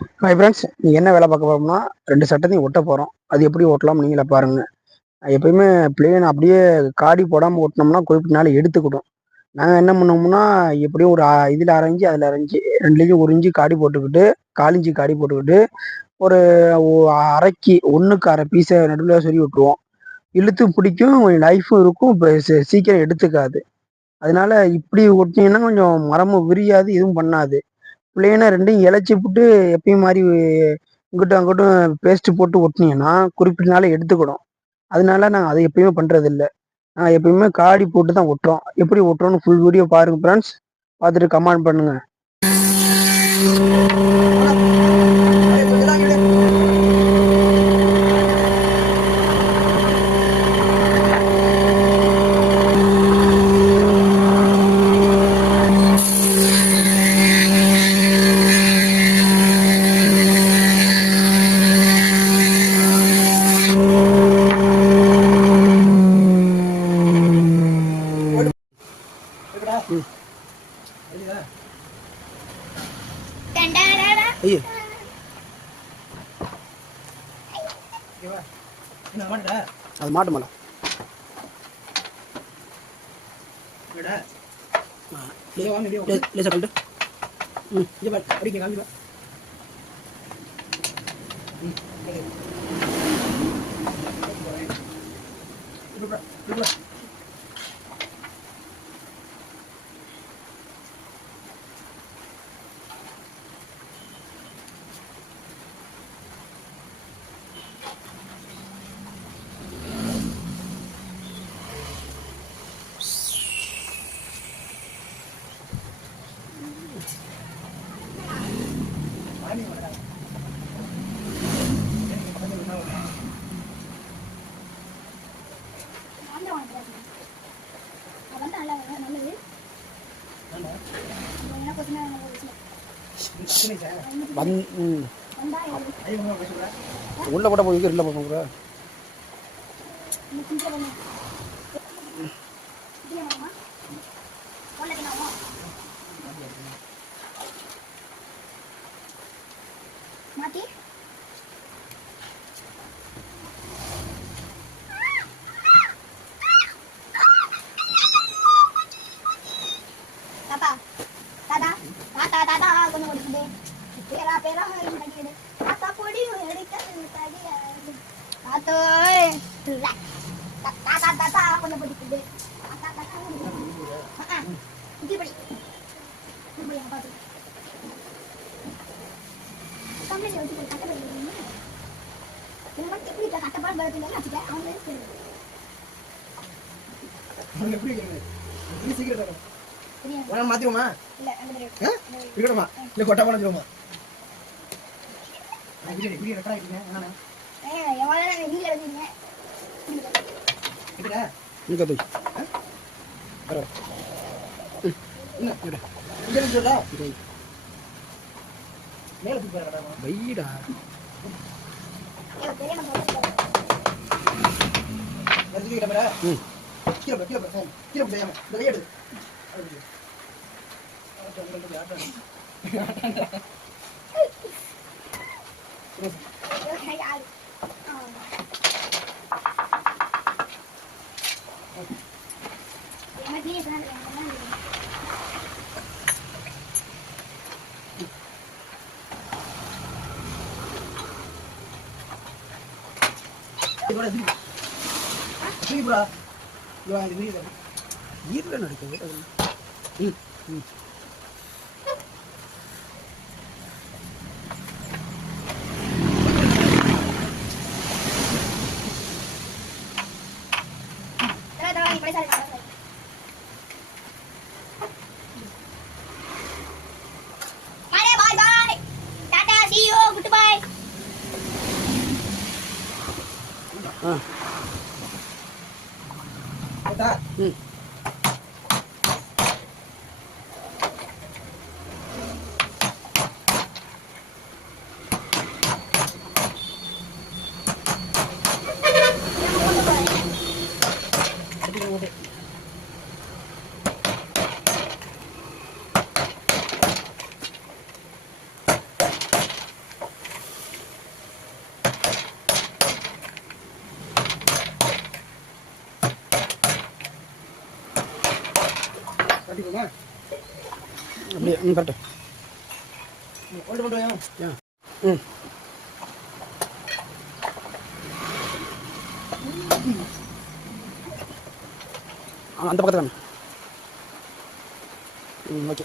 Hi friends, நீங்கள் என்ன வேலை பார்க்க போகிறோம்னா 2 சட்டத்தையும் ஒட்ட போகிறோம். அது எப்படி ஓட்டலாம் நீங்களே பாருங்க. எப்பயுமே பிளேன் அப்படியே காடி போடாமல் ஓட்டினோம்னா குறிப்பிட்ட நாள் எடுத்துக்கிடும். நாங்கள் என்ன பண்ணோம்னா எப்படியும் ஒரு இதில் அரைஞ்சி அதில் அரைஞ்சி 2லேயும் 1 இன்ச்சு காடி போட்டுக்கிட்டு 1/4 இன்ச்சு காடி போட்டுக்கிட்டு ஒரு அரைக்கு 1க்கு அரை பீஸை நடுவில் சொல்லி விட்டுருவோம். இழுத்து பிடிக்கும், கொஞ்சம் லைஃபும் இருக்கும், இப்போ சீக்கிரம் எடுத்துக்காது. அதனால இப்படி ஒட்டினீங்கன்னா கொஞ்சம் மரமும் விரியாது, இதுவும் பண்ணாது. பிளெயினாக 2யும் இழைச்சி விட்டு எப்பயும் மாதிரி இங்கிட்டும் அங்கிட்டும் பேஸ்ட் போட்டு ஒட்டினீங்கன்னா குறிப்பிட்ட நாள் எடுத்துக்கிடும். அதனால நாங்கள் அதை எப்பயுமே பண்ணுறதில்ல. நாங்கள் எப்பயுமே காடி போட்டு தான் ஒட்டுறோம். எப்படி ஒட்டுறோன்னு ஃபுல் வீடியோ பாருங்கள் ஃப்ரெண்ட்ஸ். பார்த்துட்டு கமெண்ட் பண்ணுங்கள். அது மாட்டு மேடம் உள்ள போட்ட போய் இல்லை போங்க மாத்திருமா இல்ல கொட்டா போனதுமா வைடா ஈரில் நடக்குது. அப்படியே கரெக்டு. ம் அந்த பக்கத்தில் ஓகே.